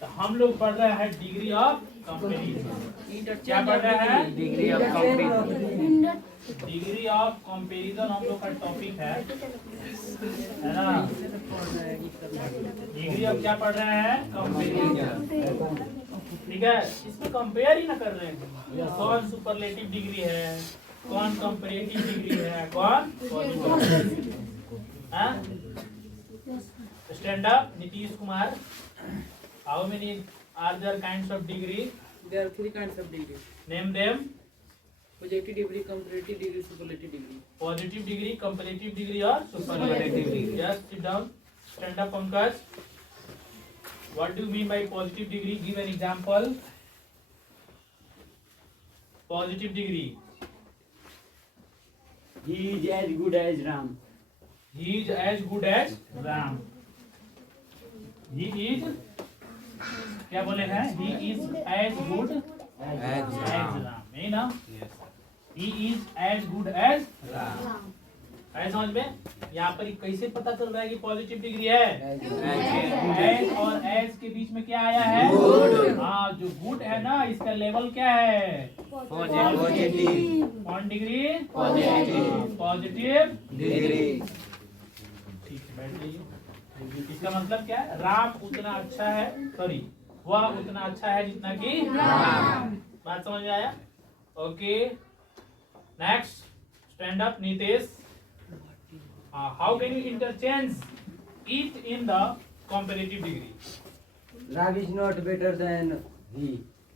तो हम लोग पढ़ रहे हैं डिग्री ऑफ कंपेरिजन। क्या पढ़ रहे हैं? Degree of comparison. Degree of comparison हम लोग का टॉपिक है ना। डिग्री ऑफ क्या पढ़ रहे हैं? कंपेरिजन। ठीक है, इसमें कंपेयर ही ना कर रहे हैं कौन सुपरलेटिव डिग्री है, कौन कंपैरेटिव डिग्री है, कौन positive. Stand up Nitish Kumar. How many are there kinds of degree? There are 3 kinds of degree: name them. positive degree, comparative degree, superlative degree. Positive degree, comparative degree और superlative degree. Yes, sit down. Stand up Pankaj. What do you mean by positive degree? Give an example. Positive degree. He is as good as Ram. He is as good as Ram. He is क्या बोले हैं? He is as good as Ram. नहीं ना? He is as good as Ram. है समझ में? यहाँ पर कैसे पता चल रहा है कि पॉजिटिव डिग्री है? एज और एज के बीच में क्या आया है? हाँ, जो गुड है ना, इसका लेवल क्या है? पॉजिटिव। कौन डिग्री? Positive degree. ठीक है, बैठ जाइए। इसका मतलब क्या है? राम उतना अच्छा है, सॉरी, वह उतना अच्छा है जितना कि राम। बात समझ में आया? Okay, next. Stand up Nitish. How can you interchange it in the comparative degree? Ram is not better than he.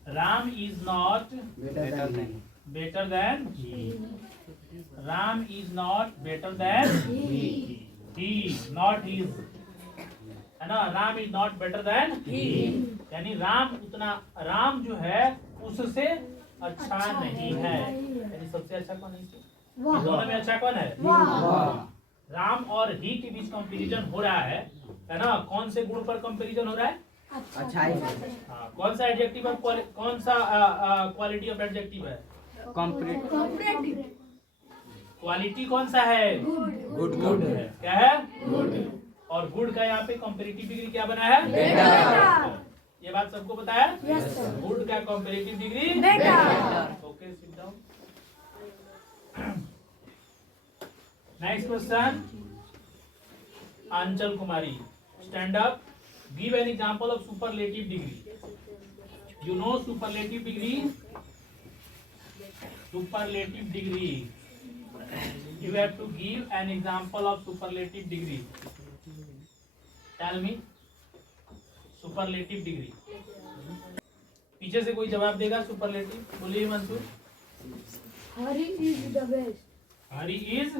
Ram is not Better than he. better than he. Ram is not better than he. He, not his. है ना? Ram is not better than he. यानी राम जो है उससे अच्छा नहीं है। यानी सबसे अच्छा कौन है? इन दोनों में अच्छा कौन है? राम और ही के बीच कंपैरिजन हो रहा है ना? कौन से गुण पर कंपैरिजन हो रहा है? अच्छाई। हाँ, कौन सा एडजेक्टिव है? कौन सा क्वालिटी ऑफ एडजेक्टिव है? Comparative. क्वालिटी कौन सा है? Good है। क्या है? और गुड का यहाँ पे कंपैरेटिव डिग्री क्या बना है? ये बात सबको पता है? गुड का comparative degree okay, sit down. Next question, Anchal Kumari. Stand up, give an example of superlative degree. You know superlative degree? Superlative degree, you have to give an example of superlative degree. Tell me superlative degree. पीछे से कोई जवाब देगा superlative? बोलिए Mansoor. Hari is the best. Hari is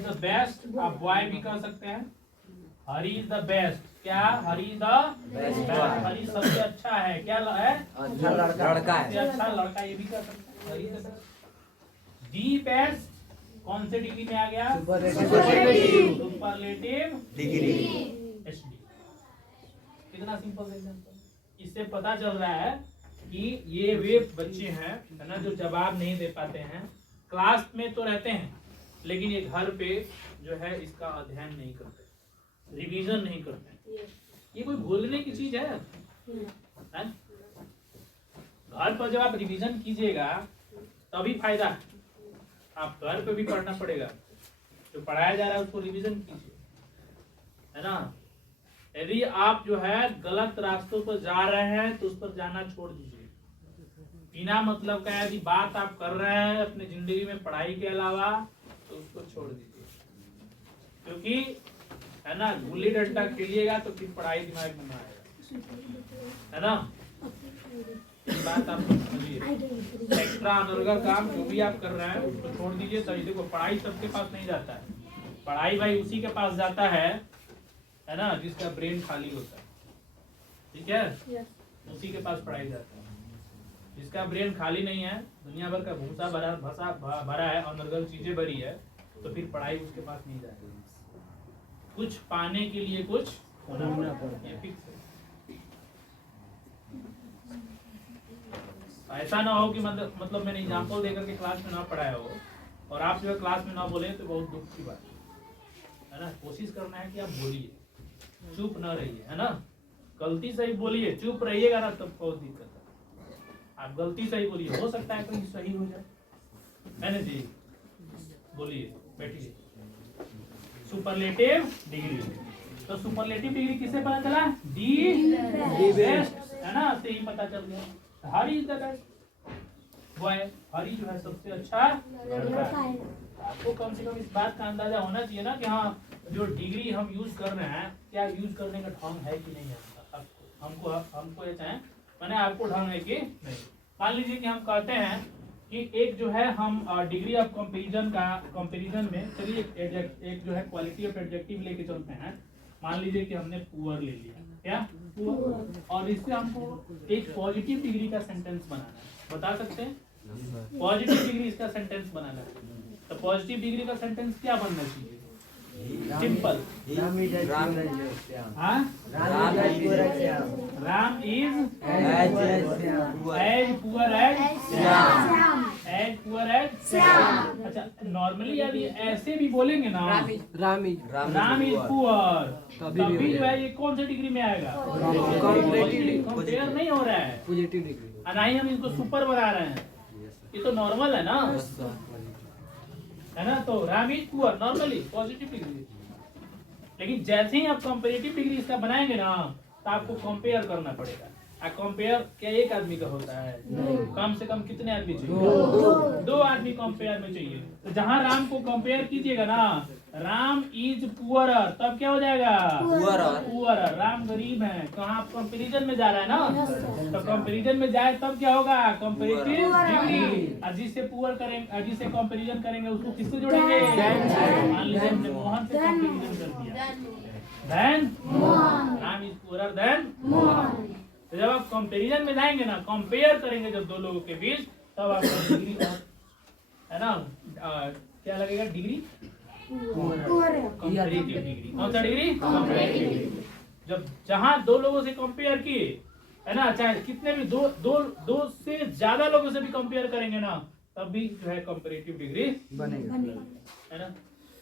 the best. आप boy भी कह सकते हैं। Hari is the best. क्या? Hari the best. हरी सबसे अच्छा है। क्या है? अच्छा लड़का सबसे अच्छा लड़का, ये भी कह सकते हैं। हरी द बेस्ट। दी बेस्ट कौन से डिग्री में आ गया? Superlative degree. एचडी। कितना सिंपल एग्जांपल। इससे पता चल रहा है कि ये वे बच्चे हैं है ना जो जवाब नहीं दे पाते हैं। क्लास में तो रहते हैं लेकिन ये घर पे जो है इसका अध्ययन नहीं करते, रिवीजन नहीं करते। ये कोई भूलने की चीज है? घर पर जब आप रिवीजन कीजिएगा तभी फायदा है। आप घर पे भी पढ़ना पड़ेगा, जो पढ़ाया जा रहा है उसको रिवीजन कीजिए, है ना। यदि आप जो है गलत रास्तों पर जा रहे हैं तो उस पर जाना छोड़ दीजिए। बिना मतलब का यदि बात आप कर रहे हैं अपनी जिंदगी में पढ़ाई के अलावा तो उसको छोड़ दीजिए, क्योंकि है ना गुल्ली डंडा खेलिएगा तो फिर पढ़ाई दिमाग में आएगा, है ना। ये बात आप समझिए। एक्स्ट्रा अनर्गल काम जो भी आप कर रहे हैं उसको छोड़ दीजिए। तो देखो पढ़ाई सबके पास नहीं जाता है, पढ़ाई भाई उसी के पास जाता है ना जिसका ब्रेन खाली होता है, ठीक है। उसी के पास पढ़ाई जाता है। जिसका ब्रेन खाली नहीं है, दुनिया भर का भूसा भरा है, अनर्गल चीजें भरी है, तो फिर पढ़ाई उसके पास नहीं जाएगी। कुछ पाने के लिए कुछ होना पड़ता है, फिक्स है। ऐसा ना हो कि मतलब मैंने एग्जाम्पल देकर के क्लास में ना पढ़ाया हो और आप जो है क्लास में ना बोले तो बहुत दुख की बात है ना। कोशिश करना है कि आप बोलिए, चुप ना रहिए, है ना। गलती सही बोलिए, चुप रहिएगा ना तब बहुत दिक्कत है। आप गलती सही बोलिए, हो सकता है कहीं सही हो जाए, है ना जी। बोलिए, बैठिए। सुपरलेटिव डिग्री, तो सुपरलेटिव डिग्री किससे पता चला? दी बेस्ट, है ना, से ही पता चल गया। हरी इज द बेस्ट बॉय, हरी जो है सबसे अच्छा लड़का है। आपको कम से कम इस बात का अंदाजा होना चाहिए ना कि हाँ जो डिग्री हम यूज कर रहे हैं क्या यूज करने का ढंग है कि नहीं है हमको ये चाहे मैंने आपको ढंग है कि नहीं। मान लीजिए कि हम कहते हैं कि एक जो है हम डिग्री ऑफ कंपैरिजन में चलिए एक जो है क्वालिटी ऑफ एडजेक्टिव लेके चलते हैं। मान लीजिए कि हमने पुअर ले लिया, क्या पुअर, और इससे हमको एक पॉजिटिव डिग्री का सेंटेंस बनाना है। बता सकते हैं? पॉजिटिव डिग्री इसका सेंटेंस बनाना है, तो पॉजिटिव डिग्री का सेंटेंस क्या बनना चाहिए? Simple, Ram is as poor as Shyam. अच्छा, नॉर्मली यदि ऐसे भी बोलेंगे ना राम इज पुअर, तभी जो है ये कौन सी डिग्री में आएगा? कंपेयर नहीं हो रहा है, पॉजिटिव डिग्री, ना ही हम इसको सुपर बना रहे हैं, ये तो नॉर्मल है ना, है ना। तो Ram is poor normally positive degree, लेकिन जैसे ही आप कंपेरेटिव डिग्री इसका बनाएंगे ना तो आपको कंपेयर करना पड़ेगा। कंपेयर क्या एक आदमी का होता है? कम से कम कितने आदमी चाहिए? दो आदमी कंपेयर में चाहिए। तो जहां राम को कंपेयर कीजिएगा ना, राम इज पुअर, तब क्या हो जाएगा? पुअर। राम गरीब है। कहाँ आप कंपेरिजन में जा रहा है ना, तो कंपेरिजन में जाए तब क्या होगा? Comparative degree. और जिससे पुअर करेंगे, जिससे कंपेरिजन करेंगे उसको किससे जोड़ेंगे? मान लीजिए हमने मोहन से कंपेरिजन कर दिया, then Ram is poor than Mohan. तो जब आप कंपैरिजन में जाएंगे ना, कंपेयर करेंगे जब दो लोगों के बीच, तब आपको डिग्री है ना क्या लगेगा? Degree comparative degree. कौन सा डिग्री? Comparative degree. जब जहां दो लोगों से कंपेयर किए, है ना, चाहे कितने भी दो से ज्यादा लोगों से भी कंपेयर करेंगे ना, तब भी जो है कंपैरेटिव डिग्री बनेगा, है ना।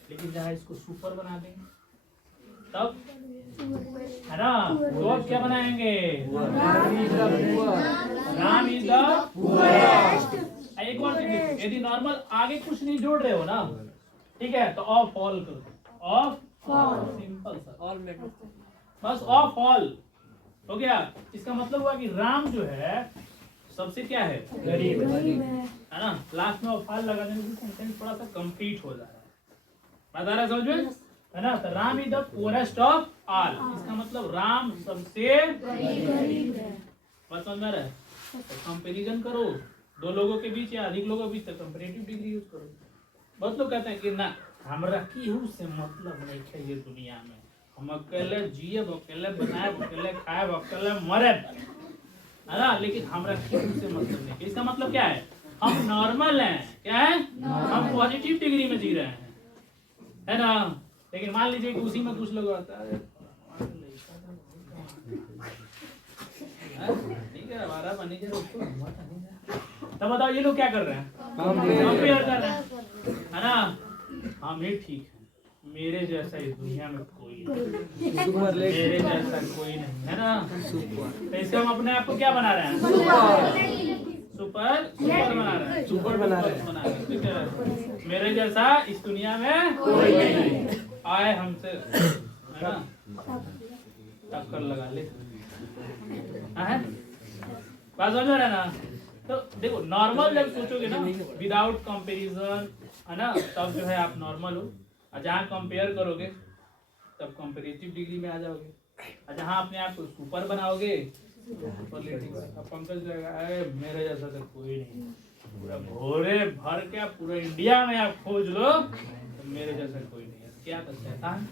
लेकिन जहां इसको सुपर बना देंगे तब, है ना, तो अब क्या बनाएंगे? Ram is the poorest. एक और चीज, यदि नॉर्मल आगे कुछ नहीं जोड़ रहे हो ना, ठीक है, तो ऑफ ऑल कर दो, ऑफ ऑल, सिंपल सा, ऑल में बस ऑफ ऑल हो गया। इसका मतलब हुआ कि राम जो है सबसे क्या है? गरीब है ना। लास्ट में ऑफ ऑल लगाने से सेंटेंस थोड़ा सा कंप्लीट हो जा रहा है। बता रहा समझ में, है ना। तो Ram is the poorest of all, इसका मतलब राम सबसे गरीब है। बात समझ में रहा है? तो कंपैरिजन करो दो लोगों के बीच या अधिक लोगों के बीच, तो कंपैरेटिव डिग्री यूज करो। बहुत लोग कहते हैं कि ना हमरा केहू से मतलब नहीं है ये दुनिया में, हम अकेले जिए, अकेले बनाए, अकेले खाए, अकेले मरे, है ना, लेकिन हमरा केहू से मतलब नहीं। इसका मतलब क्या है? हम नॉर्मल हैं, क्या है? हम पॉजिटिव डिग्री में जी रहे हैं, है ना। लेकिन मान लीजिए कि उसी में कुछ लोग आता है, ठीक है, हमारा मैनेजर उसको तब बताओ ये लोग क्या कर रहे हैं? कंपेयर कर रहे हैं, है ना। हम ही ठीक है, मेरे जैसा इस दुनिया में कोई नहीं, मेरे जैसा कोई नहीं, है ना। तो इससे हम अपने आप को क्या बना रहे हैं? सुपर बना रहे हैं, सुपर बना रहे हैं, ठीक है। मेरे जैसा इस दुनिया में कोई नहीं, आए हमसे, है ना, टक्कर लगा ले, है बात समझ रहे ना। तो देखो नॉर्मल जब सोचोगे ना विदाउट कंपैरिजन, है ना, तब जो है आप नॉर्मल हो, और जहाँ कंपेयर करोगे तब कंपैरेटिव डिग्री में आ जाओगे, और जहाँ अपने आप को सुपर बनाओगे सुपरलेटिव। अब पंकज जाएगा, मेरे जैसा तो कोई नहीं, पूरा भोरे भर के पूरा इंडिया में आप खोज लो, तो मेरे जैसा कोई नहीं है। क्या तो शैतान,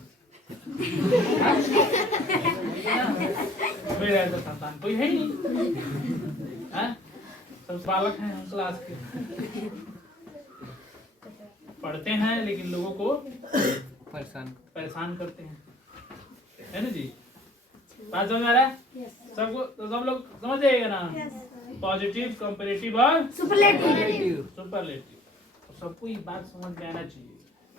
मेरे ऐसा शैतान कोई है ही नहीं, सब बालक हैं हम क्लास के, पढ़ते हैं लेकिन लोगों को परेशान करते हैं, है ना जी। बात समझ आ रहा है सबको? तो सब लोग समझ जाइएगा ना, पॉजिटिव, कंपैरेटिव और सुपरलेटिव। सबको ये बात समझ में आना चाहिए,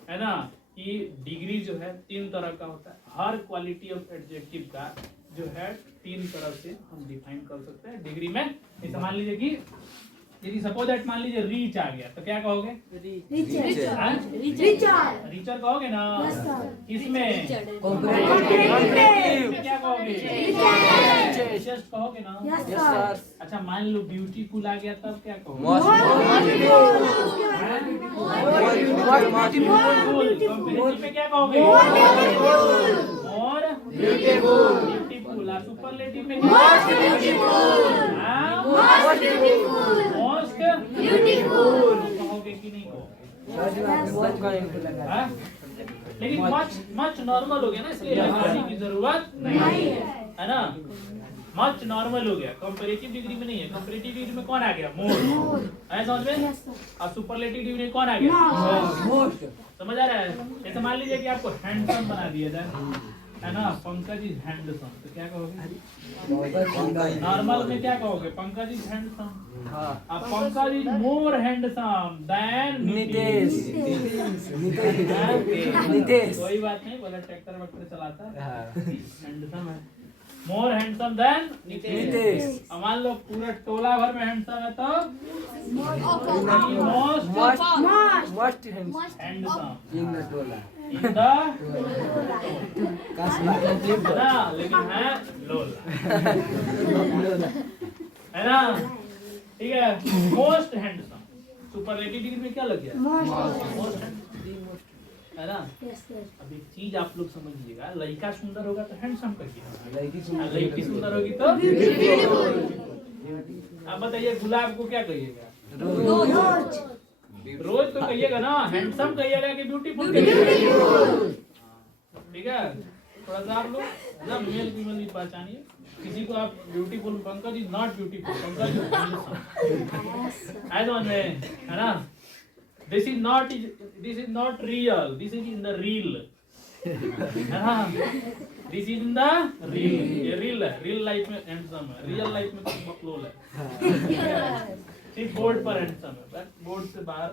है ना, कि डिग्री जो है 3 तरह का होता है। हर क्वालिटी ऑफ एडजेक्टिव का जो है 3 तरह से हम डिफाइन कर सकते हैं डिग्री में। जैसे मान लीजिए कि यदि सपोज दैट मान लीजिए रीच आ गया तो क्या कहोगे? रीचर कहोगे ना? इसमें क्या कहोगे? रिचेस्ट कहोगे ना? अच्छा मान लो ब्यूटीफुल आ गया तब क्या कहोगे? कंपैरेटिव में क्या कहोगे? More beautiful. सुपरलेटिव में मोस्ट ब्यूटीफुल कहोगे कि नहीं कहोगे? हाँ? लेकिन मच नॉर्मल हो गया ना, इसलिए लगाने की जरूरत नहीं है ना। मच नॉर्मल हो गया, कंपैरेटिव डिग्री में नहीं है। कंपैरेटिव डिग्री में कौन आ गया? मोर। है समझ में? और सुपरलेटिव डिग्री में कौन आ गया? मोस्ट। समझ आ रहा है? जैसे मान लीजिए कि आपको हैंडसम बना दिया जाए, है ना, पंकज इज हैंडसम, तो क्या कहोगे? नॉर्मल में क्या कहोगे? Pankaj is handsome. अब Pankaj is more handsome than Nitesh. कोई बात नहीं, बोला ट्रैक्टर वैक्टर चलाता है, हैंडसम है। मोर हैंडसम देन नितेश। अब मान लो पूरा टोला भर में हैंडसम है तो मोस्ट हैंडसम इन द ना, लेकिन है लोला, है ना? ठीक है, मोस्ट हैंडसम। सुपरलेटिव डिग्री में क्या लग गया? मोस्ट, है ना? अब एक चीज आप लोग समझिएगा, लड़का सुंदर होगा तो हैंडसम कहिए, लड़की सुंदर होगी तो ब्यूटीफुल। अब बताइए गुलाब को क्या कहिएगा? रोज तो कहिएगा ना, हैंडसम कहिएगा कि ब्यूटीफुल? ठीक है, थोड़ा सा आप लोग ना मेल फीमेल पहचानिए। किसी को आप beautiful, Pankaj is not beautiful, Pankaj is handsome, है ना? This is not real, this is in the reel, है ना? This is in the reel, ये रील है, रियल लाइफ में हैंडसम है, रियल लाइफ में तो बकलोल है। सिर्फ बोर्ड पर हैंडसम है, बट बोर्ड से बाहर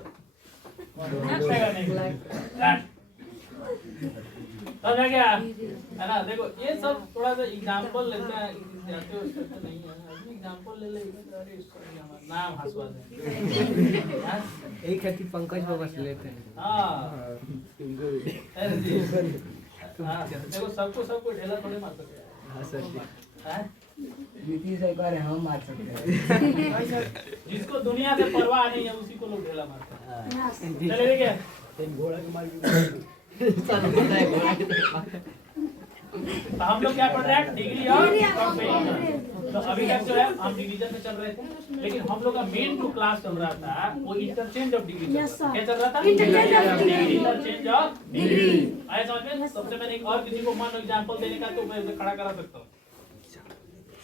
समझ आ गया? है ना? देखो ये सब थोड़ा सा एग्जांपल लेते हैं, नहीं है एग्जांपल ले ले, नाम हंसवा दे एक है पंकज बाबा से लेते हैं। हाँ देखो सबको ढेला थोड़े मार सकते हैं। हाँ सर, नीतीश एक बार हम मार सकते हैं। जिसको दुनिया से परवाह नहीं है उसी को लोग ढेला मारते हैं। चले देखिए, घोड़ा के मार तो हम लोग क्या पढ़ रहे हैं? डिग्री और कंपैरिजन। तो अभी तक जो है हम डिवीजन में चल रहे थे, लेकिन हम लोग का मेन जो क्लास चल रहा था वो इंटरचेंज ऑफ डिग्री। क्या चल रहा था? Interchange of degree. आए समझ में? सबसे मैंने एक और किसी को मान लो एग्जांपल देने का, तो मैं उसे खड़ा करा सकता हूँ।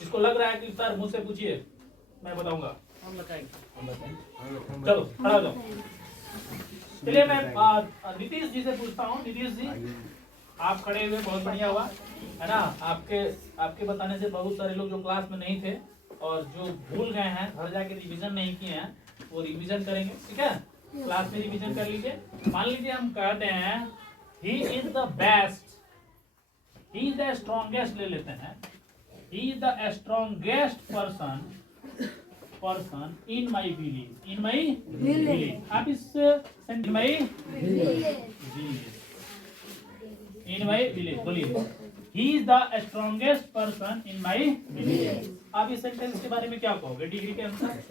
इसको लग रहा है कि सर मुझसे पूछिए, मैं बताऊंगा। हम बताएंगे। चलो खड़ा हो जाओ। चलिए मैं नीतीश जी से पूछता हूँ। नीतीश जी आप खड़े हुए, बहुत बढ़िया हुआ, है ना? आपके बताने से बहुत सारे लोग जो क्लास में नहीं थे और जो भूल गए हैं, घर जाके रिवीजन नहीं किए हैं, वो रिवीजन करेंगे। ठीक है, क्लास में रिवीजन कर लीजिए। मान लीजिए हम कहते हैं he is the best, he is the strongest, ले लेते हैं he is the strongest person in my village, आप इस in my village बोलिए, he is the strongest person in my village। आप इस सेंटेंस के बारे में क्या कहोगे डिग्री के अनुसार?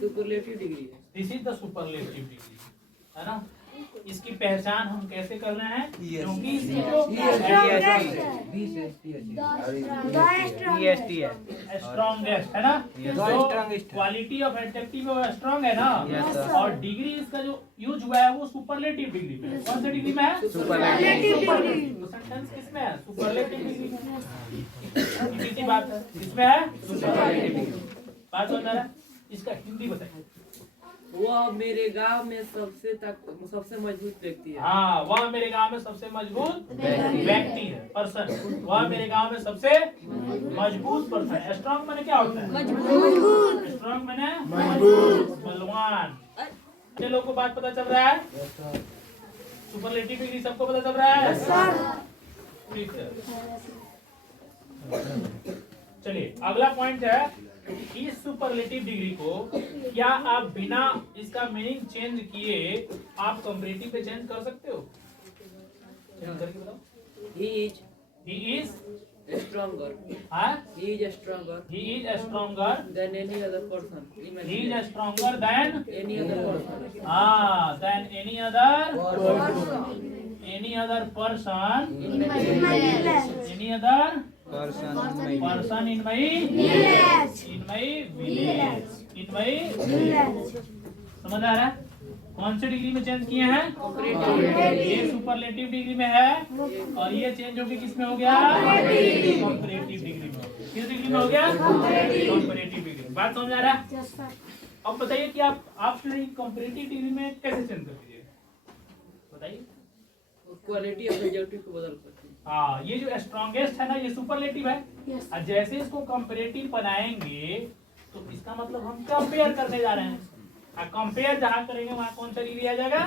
सुपरलेटिव डिग्री है। This is the superlative degree, है ना? इसकी पहचान हम कैसे कर रहे हैं? क्योंकि इसकी जो स्ट्रॉन्गेस्ट है ना, जो क्वालिटी ऑफ एडजेक्टिव वो स्ट्रॉन्ग है ना, और डिग्री इसका जो यूज हुआ है वो सुपरलेटिव डिग्री में। कौन सी डिग्री में है? Superlative degree. तो सेंटेंस किसमें है? सुपरलेटिव डिग्री में। इसी बात है, इसमें है सुपरलेटिव डिग्री। बात समझ आ रहा है? इसका हिंदी बताइए। वह मेरे गांव में सबसे मजबूत व्यक्ति है। हाँ, वह मेरे गांव में सबसे मजबूत व्यक्ति है, पर्सन। वह मेरे गांव में सबसे मजबूत पर्सन है। स्ट्रॉन्ग माने क्या होता है? मजबूत। स्ट्रॉन्ग माने मजबूत, बलवान। ये लोग को बात पता चल रहा है? सुपरलेटिव डिग्री सबको पता चल रहा है? ठीक है, चलिए अगला पॉइंट है कि इस सुपरलेटिव डिग्री को क्या आप बिना इसका मीनिंग चेंज किए आप कंपैरेटिव पे चेंज कर सकते हो? चेंज करके बताओ। He is He is stronger. हाँ He is stronger he is stronger than any other person. in my he village. is stronger than Any other person. than any other person In my village. any other person person in my Village. village in my village। समझ आ रहा है? कौन से degree में change किए हैं? ये सुपरलेटिव डिग्री में है और ये चेंज होके किस में हो गया? कंपैरेटिव डिग्री में। किस डिग्री में हो गया? Comparative degree. बात समझ आ रहा है? Yes, sir. अब बताइए कि आप कंपैरेटिव डिग्री में कैसे चेंज कर दीजिए? बताइए। क्वालिटी ऑफ एडजेक्टिव को बदल सकते हैं। हाँ, ये जो स्ट्रॉन्गेस्ट है ना, ये सुपरलेटिव है। Yes. और जैसे इसको कंपैरेटिव बनाएंगे तो इसका मतलब हम कंपेयर करने जा रहे हैं। कंपेयर जहाँ करेंगे वहाँ कौन सा डिग्री आ जाएगा?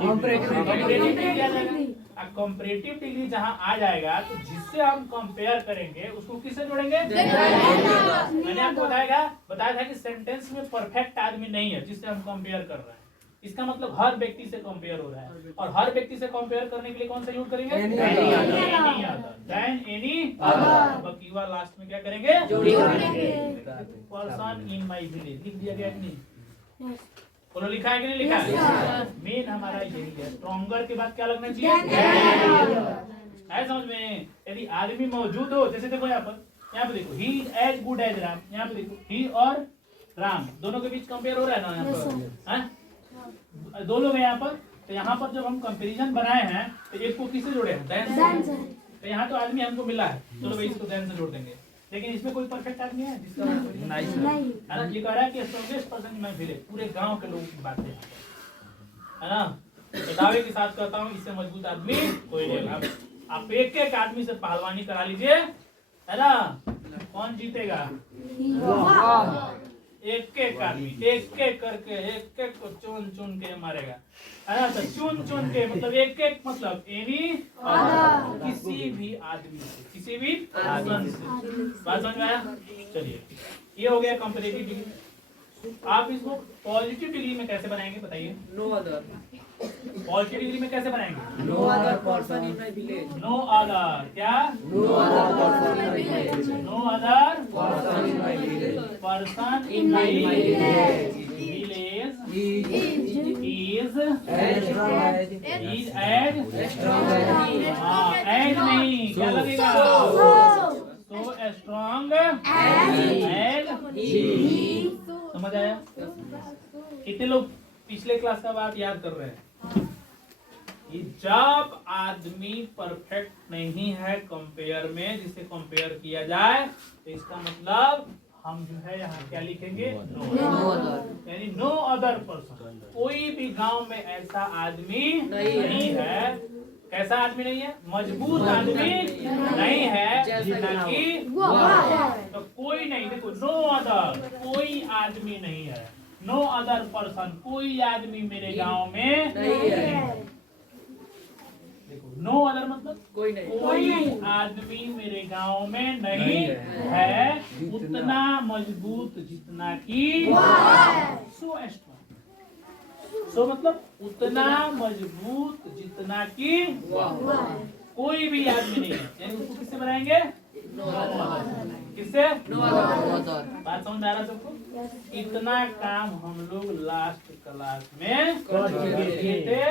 कंपैरेटिव डिग्री आ जाएगा। कंपैरेटिव डिग्री जहाँ आ जाएगा तो जिससे हम कंपेयर करेंगे उसको किससे जोड़ेंगे? मैंने आपको बताया था कि सेंटेंस में परफेक्ट आदमी नहीं है जिससे हम कंपेयर कर रहे हैं। इसका मतलब हर व्यक्ति से कंपेयर हो रहा है और हर व्यक्ति से कंपेयर करने के लिए कौन सा यूज करेंगे? Any other. बकीवा लास्ट में क्या करेंगे? Person in my village. लिख दिया गया कि नहीं? Yes. बोलो, लिखा है कि नहीं लिखा Yes, है? मेन हमारा यही है। स्ट्रॉन्गर के बाद क्या लगना चाहिए? है समझ में? यदि आदमी मौजूद हो, जैसे देखो यहाँ पे देखो, he is as good as Ram. यहाँ पे देखो, ही और राम दोनों के बीच कंपेयर हो रहा है ना यहाँ पर? हैं? दो लोग हैं यहाँ पर, तो यहाँ पर जब हम कंपैरिजन बनाए हैं तो एक को किससे जोड़े हैं? देन Then, से। sir. तो यहाँ तो आदमी हमको मिला है, चलो भाई इसको देन से जोड़ देंगे। लेकिन इसमें कोई परफेक्ट आदमी है जिसका नहीं नहीं. है ना? ये कह रहा है कि strongest person in my village, पूरे गांव के लोगों की बात है यहाँ पर, है ना? तो दावे के साथ कहता हूँ इससे मजबूत आदमी कोई नहीं। आप एक एक आदमी से पहलवानी करा लीजिए, है ना? कौन जीतेगा? एक एक आदमी एक एक करके एक एक को चुन चुन के मारेगा, है ना? तो चुन चुन के मतलब एक एक मतलब एनी किसी भी आदमी से, किसी भी पर्सन से। बात समझ में आया? चलिए, ये हो गया कंपैरेटिव डिग्री। आप इसको पॉजिटिव डिग्री में कैसे बनाएंगे बताइए? No other. पॉजिटिव डिग्री में कैसे बनाएंगे? No other person in my village. No other क्या? No other person in my village. No other person in my village. Person In in my my village. Village is is as नहीं, क्या लगेगा? So strong as he. समझ आया? कितने लोग पिछले class का बात याद कर रहे हैं कि जब आदमी परफेक्ट नहीं है कंपेयर में, जिसे कंपेयर किया जाए, तो इसका मतलब हम जो है यहाँ क्या लिखेंगे? No other. यानी नो अदर पर्सन। कोई भी गांव में ऐसा आदमी नहीं है। कैसा आदमी नहीं है? मजबूत आदमी नहीं है जितना कि तो कोई नहीं। देखो, नो अदर, कोई आदमी नहीं है। नो अदर पर्सन, कोई आदमी मेरे गांव में नहीं है। देखो, नो अदर मतलब कोई नहीं। कोई आदमी मेरे गांव में नहीं है उतना मजबूत जितना कि सो स्ट्रॉन्ग। सो मतलब उतना मजबूत जितना कि कोई भी आदमी नहीं है। यानी उसको किससे बनाएंगे? No other. किससे? No other. बात समझ आ रहा है सबको? इतना काम हम लोग लास्ट क्लास में कर किए थे।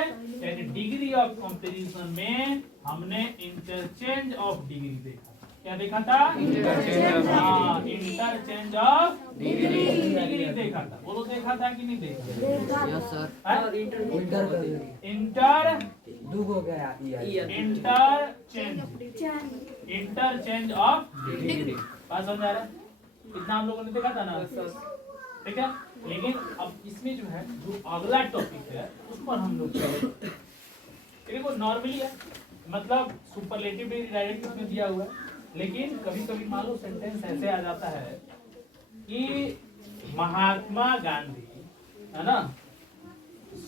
यानी डिग्री ऑफ कंपैरिजन में हमने इंटरचेंज ऑफ डिग्री देखा। क्या देखा था? इंटरचेंज ऑफ डिग्री देखा था। वो लोग देखा था कि नहीं देखा? Yes sir. और इंटर इंटर दूगो गया इंटरचेंज ऑफ डिग्री। बात समझ आ रहा है? इतना हम लोगों ने देखा था ना, ठीक है? लेकिन अब इसमें जो है, जो अगला टॉपिक है उस पर हम लोग देखो, नॉर्मली है मतलब सुपरलेटिव डिग्री डायरेक्ट इसमें दिया हुआ है। लेकिन कभी कभी मान लो सेंटेंस ऐसे आ जाता है कि महात्मा गांधी, है ना,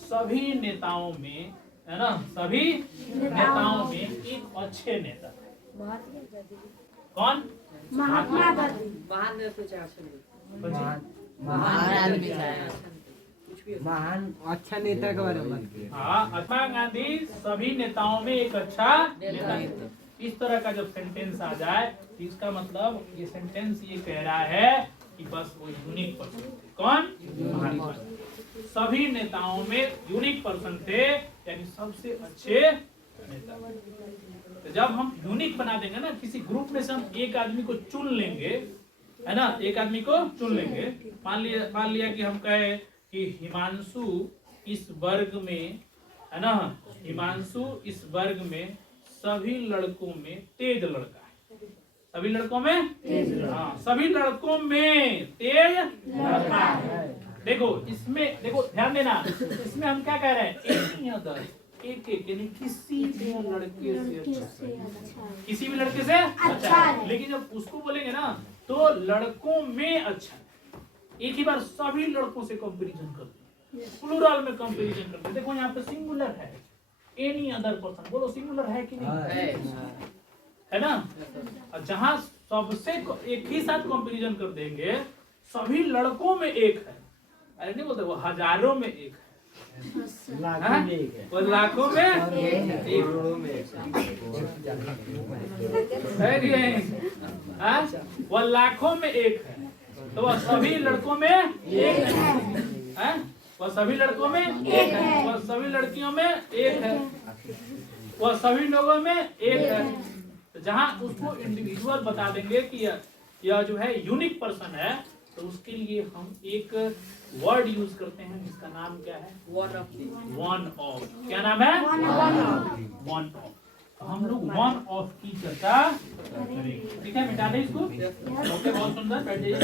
सभी नेताओं में, है ना, सभी नेताओं में एक अच्छे नेता, कौन? महात्मा गांधी। महान नेता चाहे अच्छा नहीं। महान आदमी है। कुछ भी हो। महान अच्छा नेता के बारे में बात करें। हाँ, महात्मा गांधी सभी नेताओं में एक अच्छा नेता है। इस तरह का जब सेंटेंस आ जाए तो इसका मतलब ये सेंटेंस ये कह रहा है कि बस वो यूनिक पर्सन थे। कौन? महात्मा गांधी। सभी नेताओं में यूनिक पर्सन थे, यानी सबसे अच्छे नेता। तो जब हम यूनिक बना देंगे ना, किसी ग्रुप में से हम एक आदमी को चुन लेंगे, है ना, एक आदमी को चुन लेंगे। मान लिया कि हम कहे कि हिमांशु इस वर्ग में, है ना, हिमांशु इस वर्ग में सभी लड़कों में तेज लड़का है। सभी लड़कों में, हाँ, सभी लड़कों में तेज लड़का है। देखो इसमें, देखो ध्यान देना, इसमें हम क्या कह रहे हैं? एक यानी किसी भी लड़के से अच्छा, किसी भी लड़के से अच्छा है। लेकिन जब उसको बोलेंगे ना तो लड़कों में अच्छा, एक ही बार सभी लड़कों से कंपैरिजन कर दो, प्लूरल में कंपैरिजन कर दो। देखो यहाँ पे सिंगुलर है, एनी अदर पर्सन, बोलो सिंगुलर है कि नहीं? है ना। और जहां सबसे एक ही साथ कंपैरिजन कर देंगे, सभी लड़कों में एक है, अरे नहीं बोलते वो हजारों में एक है, लाखों में एक है। वो लाखों में एक, करोड़ों में एक है कि नहीं? हाँ? वो लाखों में एक है, तो वह सभी लड़कों में एक है। वह सभी लड़कों में एक है, वह सभी लड़कियों में एक है, वह सभी लोगों में एक है। तो जहाँ उसको इंडिविजुअल बता देंगे कि यह जो है यूनिक पर्सन है, तो उसके लिए हम एक वर्ड यूज करते हैं जिसका नाम क्या है? One of. क्या नाम है? One of. तो हम लोग वन ऑफ की चर्चा करेंगे। ठीक है, मिटा दें इसको। ओके, बहुत सुंदर, बैठ जाइए।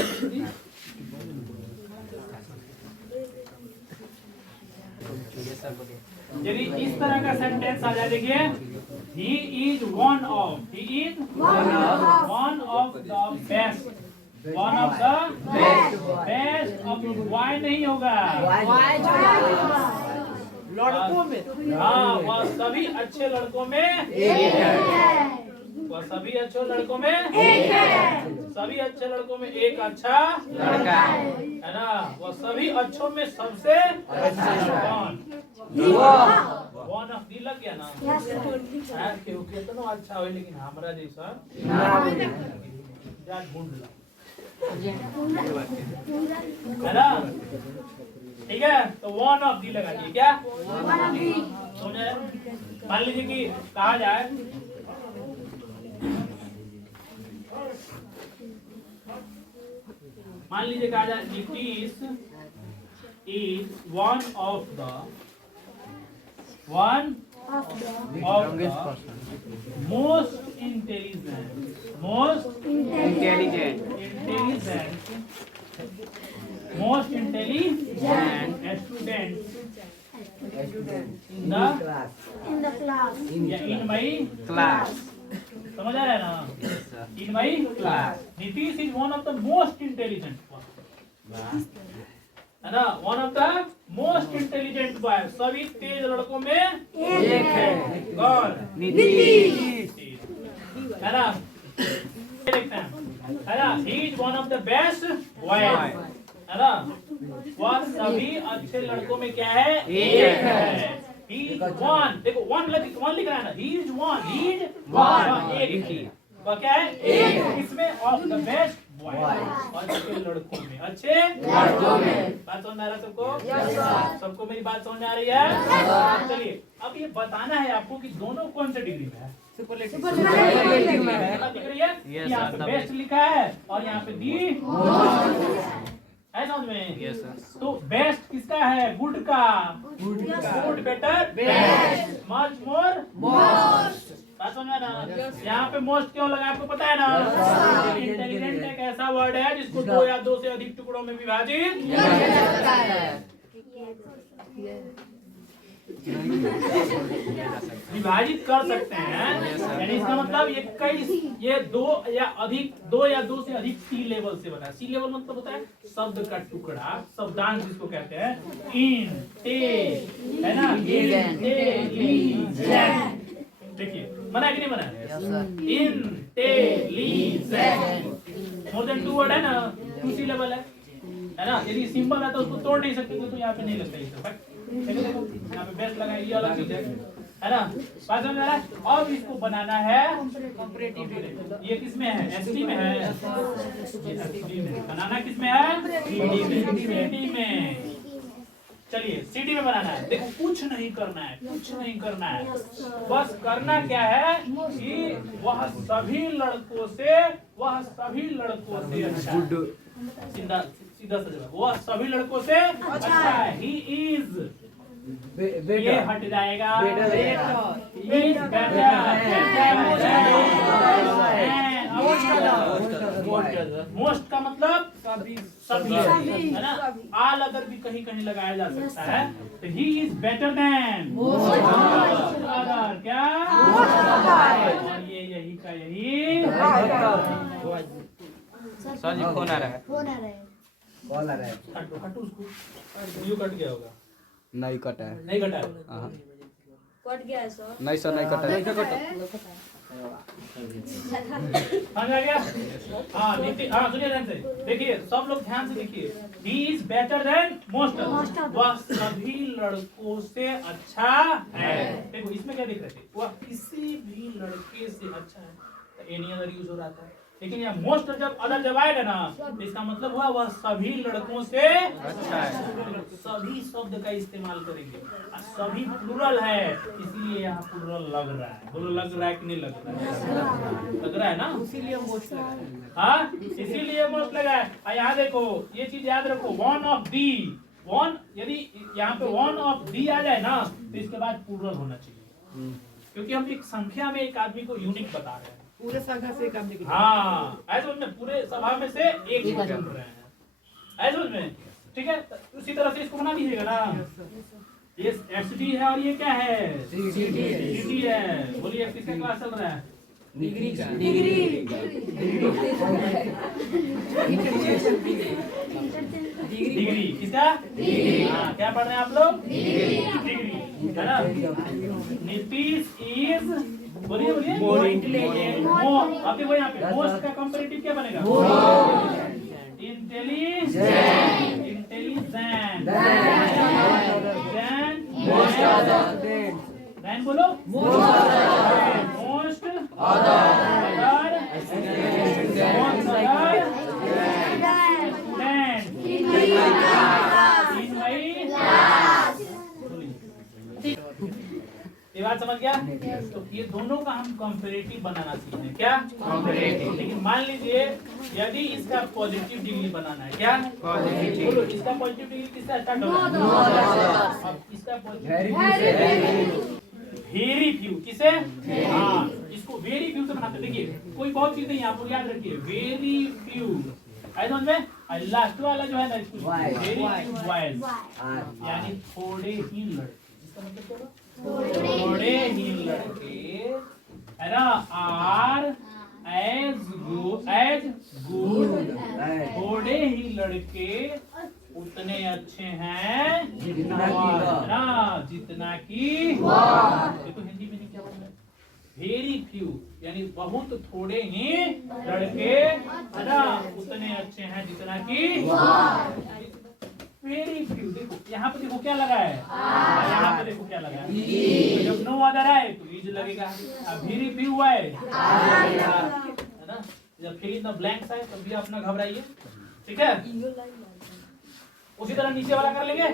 यदि इस तरह का सेंटेंस आ जाए, देखिए, he is one of, he is one of the best, one of the best of, वाई नहीं होगा, लड़कों में, हाँ, वह सभी अच्छे लड़कों में एक है, वह सभी अच्छे लड़कों में एक है, सभी अच्छे लड़कों में एक अच्छा लड़का है ना। वह सभी अच्छों में सबसे अच्छा कौन? वन ऑफ दी लग गया ना। क्योंकि तो ना अच्छा हो, लेकिन हमारा जैसा ढूंढ लो, है ना। ठीक है, तो वन ऑफ दी लगा दिए। क्या समझे? मान लीजिए कि कहा जाए Nitish is one of the most intelligent student in the class. In my class. समझ आ रहा है ना? In my class. Nitish is one of the most intelligent, है ना, one of the most intelligent boy. सभी तेज लड़कों में एक है। कौन? नीतीश, है ना। देखते हैं, है ना, ही is one of the best boy, है ना। वह सभी अच्छे लड़कों में क्या है? एक है। He is one, देखो वन लिख रहा है ना, he is one, एक ही, वह क्या है? एक। इसमें ऑफ द बेस्ट बॉय, अच्छे लड़कों में, अच्छे लड़कों में। बात समझ आ रहा है सबको? सबको मेरी बात समझ आ रही है? चलिए, अब ये बताना है आपको कि दोनों कौन से डिग्री में है। सुपरलेटिव में है, दिख रही है? यहाँ पे बेस्ट लिखा है और यहाँ पे दी है, समझ में? yes, तो बेस्ट किसका है? गुड का। Good better best, much more most. बात समझ ना? यहाँ पे मोस्ट क्यों लगा आपको पता है ना? इंटेलिजेंट एक ऐसा वर्ड है जिसको दो या दो से अधिक टुकड़ों में विभाजित कर सकते हैं। यानी इसका मतलब ये दो या दो से अधिक सी लेवल से बना है। सी लेवल मतलब होता है शब्द का टुकड़ा, शब्दांश जिसको कहते हैं। इन, ते, है ना, देखिए बना है कि नहीं बना? इंटेलिजेंट, मोर देन 2 वर्ड है ना, 2 सिलेबल है ना। यदि सिंपल है तो उसको तोड़ नहीं सकते तो यहाँ पे नहीं लगता इसे, बट यहाँ पे बेस्ट लगा, ये अलग चीज है ना। बात समझ आ रहा है? अब इसको बनाना है कंपैरेटिव। ये किसमें है? एसटी में है, एसटी में। बनाना किसमें है? सीडी में। चलिए सीडी में बनाना है। देखो कुछ नहीं करना है, कुछ नहीं करना है, बस करना क्या है कि वह सभी लड़कों से अच्छा है। सीधा सीधा सा जवाब, वह सभी लड़कों से अच्छा है। ही इज, ये हट जाएगा, मोस्ट का मतलब सभी है ना। आल अगर भी कहीं कहीं लगाया जा सकता है तो he is better than other, क्या? और ये यही का यही। सर जी फोन आ रहा है। कॉल आ रहा है। हटो उसको, वीडियो कट गया होगा। नहीं कटा है। नहीं कटा है? कट गया है सर। नहीं सर, नहीं कटा है। समझ आ गया? हाँ नीति, हाँ सुनिए ध्यान से, देखिए सब लोग ध्यान से देखिए। He is better than most, वह सभी लड़कों से अच्छा है। देखो इसमें क्या दिख रहे थे? वह किसी भी लड़के से अच्छा है, तो एनी अदर यूज हो रहा था। लेकिन यहाँ मोस्ट जब अदर जब आएगा ना तो इसका मतलब हुआ वह सभी लड़कों से अच्छा है। सभी शब्द का इस्तेमाल करेंगे, सभी प्लूरल है इसलिए यहाँ प्लूरल लग रहा है। बोलो लग रहा है कि नहीं लग रहा है? लग रहा है ना, इसीलिए मोस्ट लगा है। हाँ इसीलिए मोस्ट लगा है। यहाँ देखो ये चीज याद रखो, वन ऑफ दी, वन यदि यहाँ पे वन ऑफ दी आ जाए ना तो इसके बाद प्लूरल होना चाहिए, क्योंकि हम एक संख्या में एक आदमी को यूनिक बता रहे हैं। पूरे संख्या से काम नहीं। हाँ ऐसे में पूरे सभा में से एक को चुन रहे हैं, ऐसे में ठीक है। उसी तरह से इसको बना दीजिएगा ना। ये एसडी है और ये क्या है? सीडी है। बोलिए किसका क्लास चल रहा है? डिग्री का। डिग्री किसका? हाँ क्या पढ़ रहे हैं आप लोग? डिग्री है ना। नीतीश इज, बोलिए मोर इंटेलिजेंट। अब देखो यहाँ पे मोस्ट का कंपैरेटिव क्या बनेगा? इंटेलिजेंट देन बोलो मोस्ट अदर ये बात समझ गया? तो ये दोनों का हम कंपैरेटिव बनाना सीखे। क्या कंपैरेटिव? लेकिन मान लीजिए यदि इसका पॉजिटिव डिग्री बनाना है, क्या पॉजिटिव? बोलो इसका पॉजिटिव डिग्री किससे स्टार्ट होगा? अब इसका वेरी फ्यू किसे? हाँ इसको वेरी फ्यू से बनाते। देखिए कोई बहुत चीज नहीं है, आप याद रखिए वेरी फ्यू। समझ में? लास्ट वाला जो है ना वेरी फ्यू बॉयज, यानी थोड़े ही लड़के। इसका मतलब क्या? थोड़े ही लड़के है ना आर एज गुड। थोड़े ही लड़के उतने अच्छे हैं जितना कि देखो हिंदी में क्या बोल रहा है? वेरी फ्यू यानी बहुत थोड़े ही लड़के है ना उतने अच्छे हैं जितना कि वेरी फ्यू। देखो यहाँ पे देखो क्या लगा है, यहाँ पे देखो क्या लगा है। जब नो अदर आए तो इज लगेगा, अब वेरी फ्यू आए है ना। जब फिल इन द ब्लैंक्स आए तब भी आप ना घबराइए, ठीक है। उसी तरह नीचे वाला कर लेंगे।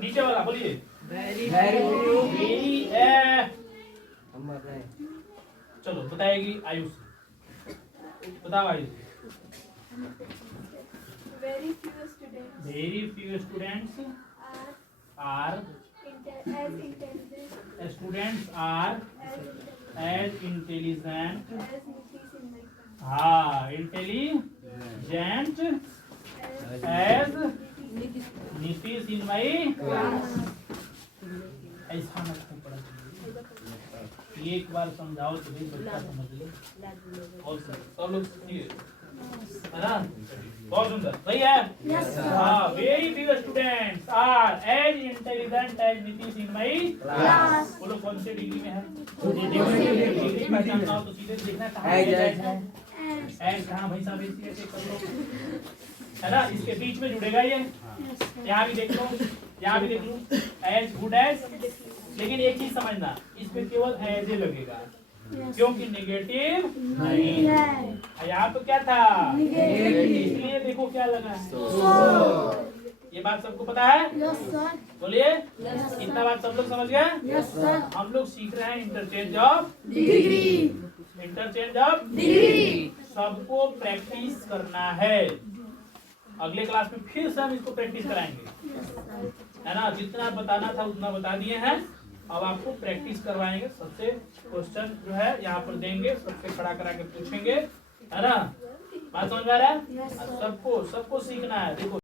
नीचे वाला बोलिए वेरी चलो बताएगी आयुष, बताओ Ayush. Very few students Very few students are as intelligent students are as intelligent as Nitish in my class. हाँ intelligent as Nitish in my ऐसा मत पढ़ा, एक बार समझाओ तो भी बच्चा समझ ले। और सब लोग सुनिए है ना। बहुत सुंदर, सही है? हाँ, very few students are as intelligent as Nitish in my class. बोलो कौन से डिग्री में है? डिग्री पहचानना हो तो सीधे देखना कहाँ है एज कहाँ भाई साहब, ऐसे कर लो, है ना? इसके बीच में जुड़ेगा ये, यहाँ भी देख लो, यहाँ भी देख लो, एज गुड एज। लेकिन एक चीज समझना, इसमें केवल एज ही लगेगा, क्योंकि नेगेटिव नहीं है। यहाँ तो क्या था? इसलिए देखो क्या लगा है। ये बात सबको पता है? बोलिए, इतना बात सब लोग समझ गए? हम लोग सीख रहे हैं interchange of degree. Interchange of degree सबको प्रैक्टिस करना है। अगले क्लास में फिर से हम इसको प्रैक्टिस कराएंगे, है ना? जितना बताना था उतना बता दिए हैं, अब आपको प्रैक्टिस करवाएंगे। सबसे क्वेश्चन जो है यहाँ पर देंगे, सबसे खड़ा करा के पूछेंगे, है ना? बात समझ में आ रहा है? सबको सीखना है। देखो